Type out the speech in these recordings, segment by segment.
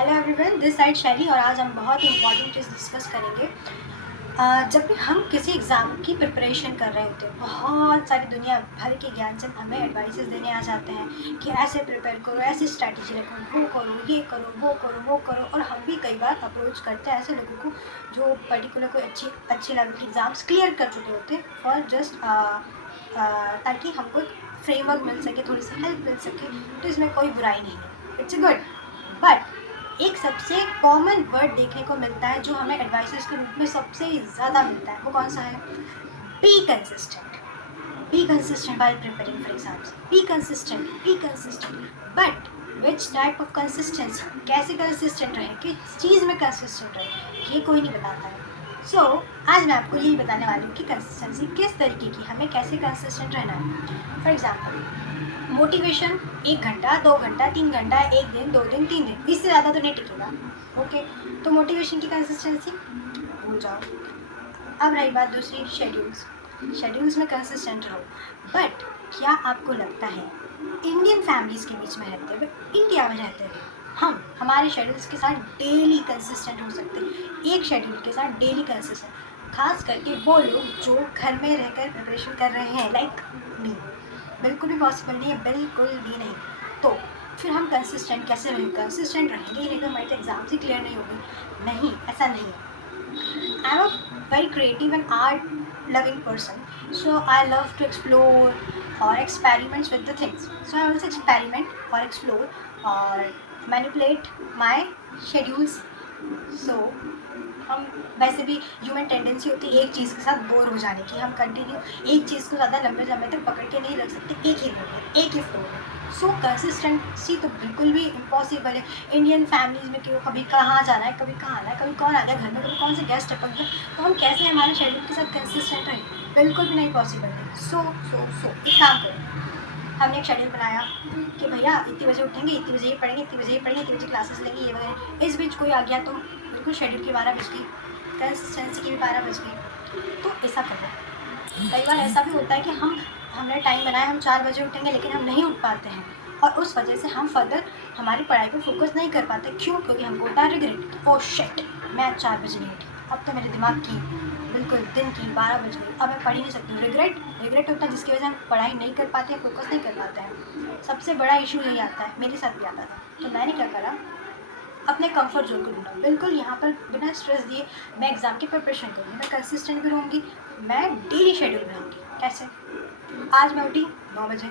Hello everyone, this side शैली और आज हम बहुत ही इंपॉर्टेंट चीज़ डिस्कस करेंगे। जब भी हम किसी एग्ज़ाम की प्रिपरेशन कर रहे होते हैं, बहुत सारी दुनिया भर के ज्ञान से हमें एडवाइसेस देने आ जाते हैं कि ऐसे प्रिपेयर करो, ऐसी स्ट्रैटेजी रखो, वो करो, ये करो, वो करो। और हम भी कई बार अप्रोच करते हैं ऐसे लोगों को जो पर्टिकुलर कोई अच्छी लेवल के एग्ज़ाम्स क्लियर कर चुके होते हैं फॉर जस्ट ताकि हमको एक फ्रेमवर्क मिल सके, थोड़ी सी हेल्प मिल सके। तो इसमें कोई बुराई नहीं है, इट्स गुड। बट एक सबसे कॉमन वर्ड देखने को मिलता है जो हमें एडवाइसेस के रूप में सबसे ज़्यादा मिलता है, वो कौन सा है? Be consistent. Be consistent while preparing for exams. Be consistent. But which type of consistency? कैसे कंसिस्टेंट रहे, किस चीज़ में कंसिस्टेंट रहे, ये कोई नहीं बताता है। सो आज मैं आपको यही बताने वाली हूँ कि कंसिस्टेंसी किस तरीके की, हमें कैसे कंसिस्टेंट रहना है। फॉर एग्जाम्पल, मोटिवेशन 1 घंटा, 2 घंटा, 3 घंटा, 1 दिन, 2 दिन, 3 दिन, इससे ज़्यादा तो नहीं टिकेगा। ओके, तो मोटिवेशन की कंसिस्टेंसी भूल जाओ। अब रही बात दूसरी, शेड्यूल्स में कंसिस्टेंट रहो। बट क्या आपको लगता है इंडियन फैमिलीज़ के बीच में रहते हुए, इंडिया में रहते हुए, हम हमारे शेड्यूल्स के साथ डेली कंसिस्टेंट हो सकते हैं? एक शेड्यूल के साथ डेली कंसिस्टेंट, खास करके वो लोग जो घर में रहकर प्रिपरेशन कर रहे हैं, लाइक मी, बिल्कुल भी पॉसिबल नहीं है, बिल्कुल भी नहीं। तो फिर हम कंसिस्टेंट कैसे रहेंगे? कंसिस्टेंट रहेंगे ही नहीं तो हमारे एग्जाम्स ही क्लियर नहीं होंगे। नहीं, ऐसा नहीं है। I'm a very creative and art loving person, so I love to explore or experiments with the things. So I always experiment or explore or manipulate my schedules. So हम वैसे भी human tendency होती है एक चीज़ के साथ bore हो जाने की। हम कंटिन्यू एक चीज़ को ज़्यादा लंबे समय तक पकड़ के नहीं रख सकते, एक ही फ्लो में, एक ही फ्लो में। सो कंसिस्टेंसी तो बिल्कुल भी इम्पॉसिबल है। इंडियन फैमिलीज़ में क्यों, कभी कहाँ जाना है, कभी कहाँ आना है, कभी कौन आ गया घर में, कभी कौन से गेस्ट टपक गए, तो हम कैसे हमारे शेड्यूल के साथ कंसिस्टेंट रहें? बिल्कुल भी नहीं पॉसिबल है। सो एक काम करें, हमने एक शेड्यूल बनाया कि भैया इतनी बजे उठेंगे, इतनी बजे ये पढ़ेंगे, इतनी बजे ये पढ़ेंगे, इतनी बजे क्लासेस लेंगे, ये वगैरह। इस बीच कोई आ गया तो बिल्कुल शेड्यूल की 12 बज गई, कंसिस्टेंसी की भी 12 बज गई। तो ऐसा करो। कई बार ऐसा भी होता है कि हमने टाइम बनाया, हम 4 बजे उठेंगे, लेकिन हम नहीं उठ पाते हैं और उस वजह से हम फर्दर हमारी पढ़ाई पर फोकस नहीं कर पाते। क्यों? क्योंकि हमको होता है रिग्रेट, ओह शिट, मैं आज 4 बजे नहीं उठी, अब तो मेरे दिमाग की बिल्कुल दिन की 12 बज गई, अब मैं पढ़ ही नहीं सकती हूँ। रिग्रेट होता है जिसकी वजह से हम पढ़ाई नहीं कर पाते हैं, फोकस नहीं कर पाते हैं। सबसे बड़ा इशू यही आता है, मेरे साथ भी आता था। तो मैंने क्या करा, अपने कंफर्ट जोन को ढूंढा। बिल्कुल यहाँ पर बिना स्ट्रेस दिए मैं एग्ज़ाम की प्रिपरेशन करूँगी, मैं कंसिस्टेंट भी रहूँगी, मैं डेली शेड्यूल बनाऊँगी। कैसे? आज मैं उठी 9 बजे,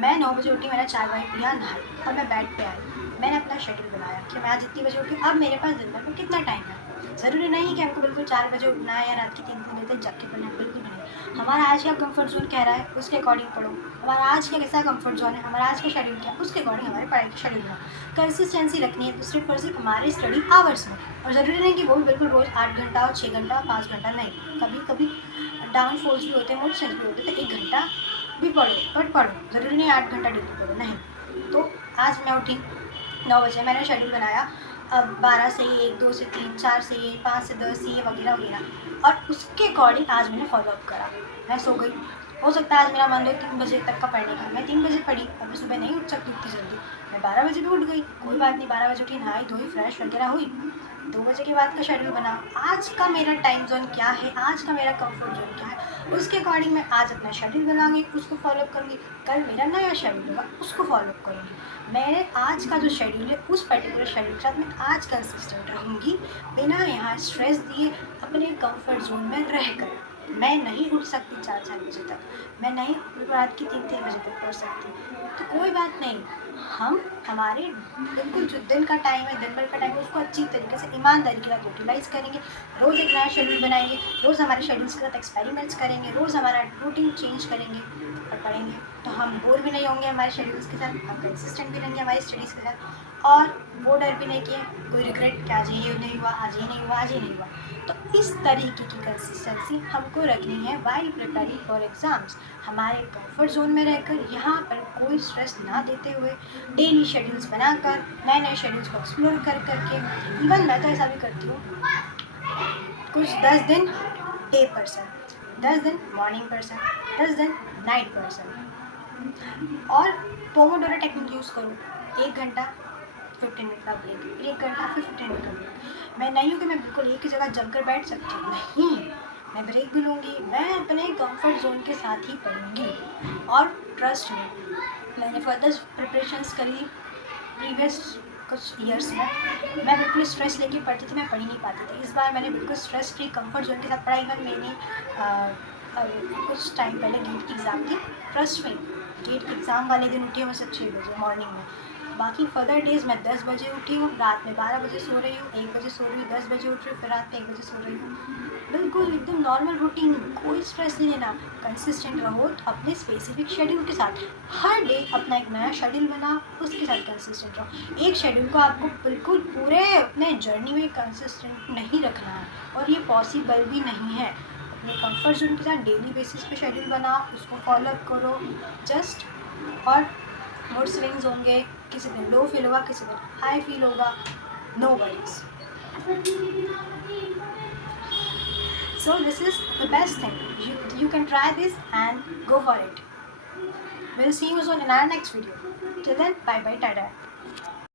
मैं 9 बजे उठी, मैंने चाय वाय पिया, नहाई और मैं बेड पे आई। मैंने अपना शेड्यूल बनाया कि मैं आज इतनी बजे उठी। अब मेरे पास दिन भर में कितना टाइम है? ज़रूरी नहीं है कि हमको बिल्कुल 4 बजे उठना है या रात के 3 बजे तक जाग के पढ़ना है, बिल्कुल भी नहीं। हमारा आज का कंफर्ट जोन कह रहा है, उसके अकॉर्डिंग पढ़ो। हमारा आज का कैसा कंफर्ट जोन है, हमारा आज का शेड्यूल क्या है, उसके अकॉर्डिंग हमारे पढ़ाई का शेड्यूल बनाओ। कंसिस्टेंसी रखनी है तो सिर्फ और सिर्फ हमारे स्टडी आवर्स में, और ज़रूरी नहीं कि वो भी बिल्कुल रोज़ 8 घंटा और 6 घंटा 5 घंटा, नहीं। कभी कभी डाउनफॉल्स भी होते हैं, मूड स्विंग्स भी होते हैं, तो 1 घंटा भी पढ़ो, बट पढ़ो, ज़रूरी नहीं 8 घंटा डेली पढ़ो, नहीं। तो आज मैं उठी 9 बजे, मैंने शेड्यूल बनाया। अब 12 से 1, 2 से 3, 4 से ये, 5 से 10 ये वगैरह वगैरह, और उसके अकॉर्डिंग आज मैंने फॉलोअप करा। मैं सो गई, हो सकता है आज मेरा मन हो 3 बजे तक का पढ़ने का, मैं 3 बजे पढ़ी। अब मैं सुबह नहीं उठ सकती इतनी जल्दी, मैं 12 बजे भी उठ गई, कोई बात नहीं। 12 बजे उठी, नहाई धोई, फ्रेश वगैरह हुई, 2 बजे के बाद का शेड्यूल बना। आज का मेरा टाइम जोन क्या है, आज का मेरा कंफर्ट जोन क्या है, उसके अकॉर्डिंग मैं आज अपना शेड्यूल बनाऊंगी, उसको फॉलोअप करूँगी। कल मेरा नया शेड्यूल होगा, उसको फॉलोअप करूँगी। मेरे आज का जो शेड्यूल है, उस पर्टिकुलर शेड्यूल के साथ मैं आज कंसिस्टेंट रहूँगी, बिना यहाँ स्ट्रेस दिए, अपने कंफर्ट जोन में रहकर। मैं नहीं उठ सकती 4 बजे तक, मैं नहीं रात के 3 बजे तक पढ़ सकती, तो कोई बात नहीं। हम हमारे बिल्कुल जो दिन का टाइम है, दिन भर का टाइम है, उसको अच्छी तरीके से ईमानदारी के साथ यूटिलाइज़ करेंगे। रोज़ एक नया शेड्यूल बनाएंगे, रोज़ हमारे शेड्यूल्स के साथ एक्सपेरिमेंट्स करेंगे, रोज़ हमारा रूटीन चेंज करेंगे और पढ़ेंगे। तो हम बोर भी नहीं होंगे हमारे शेड्यूल्स के साथ, हम कंसिस्टेंट भी रहेंगे हमारी स्टडीज़ के साथ, और वो डर भी नहीं कि कोई रिग्रेट कि आज ये नहीं हुआ, आज ये नहीं हुआ, आज ये नहीं हुआ। तो इस तरीके की कंसिस्टेंसी हमको रखनी है वाइल प्रिपेयरिंग फॉर एग्ज़ाम्स। हमारे कंफर्ट जोन में रहकर, यहाँ पर कोई स्ट्रेस ना देते हुए, डेली शेड्यूल्स बनाकर, नए नए शेड्यूल्स को एक्सप्लोर कर करके। इवन मैं तो ऐसा भी करती हूँ, कुछ 10 दिन डे पर्सन, 10 दिन मॉर्निंग पर्सन, 10 दिन नाइट पर्सन, और पोमोडोरो टेक्निक यूज़ करो। 1 घंटा 15 मिनट का ब्रेक, 1 घंटा फिर 15 मिनट का ब्रेक। मैं नहीं हूँ कि मैं बिल्कुल एक ही जगह जम कर बैठ सकती हूँ, नहीं, मैं ब्रेक भी लूँगी, मैं अपने कंफर्ट जोन के साथ ही पढ़ूँगी। और ट्रस्ट में मैंने फर्दर प्रिपरेशंस करी प्रीवियस कुछ ईयर्स में। मैं बिल्कुल स्ट्रेस लेके पढ़ती थी, मैं पढ़ ही नहीं पाती थी। इस बार मैंने बिल्कुल स्ट्रेस फ्री कंफर्ट जोन के साथ पढ़ा। इवन मेरी कुछ टाइम पहले गेट की एग्ज़ाम थी, ट्रस्ट में गेट के एग्ज़ाम वाले दिन उठी हूँ मैं सब 6 बजे मॉर्निंग में। बाकी फर्दर डेज़ मैं 10 बजे उठी हूँ, रात में 12 बजे सो रही हूँ, 1 बजे सो रही हूँ, 10 बजे उठ रही हूँ, फिर रात में 1 बजे सो रही हूँ। बिल्कुल एकदम नॉर्मल रूटीन, कोई स्ट्रेस नहीं लेना। कंसिस्टेंट रहो अपने स्पेसिफिक शेड्यूल के साथ। हर डे अपना एक नया शेड्यूल बना, उसके साथ कंसिस्टेंट रहो। एक शेड्यूल को आपको बिल्कुल पूरे अपने जर्नी में कंसिस्टेंट नहीं रखना है, और ये पॉसिबल भी नहीं है। अपने कंफर्ट जोन के साथ डेली बेसिस पे शेड्यूल बनाओ, उसको फॉलो अप करो जस्ट। और मूड स्विंग्स होंगे, किसी दिन लो फील होगा, किसी दिन हाई फील होगा, no worries. So this is the best thing. You can try this and go for it. We'll see you soon in our next video. Till then, bye bye, tada.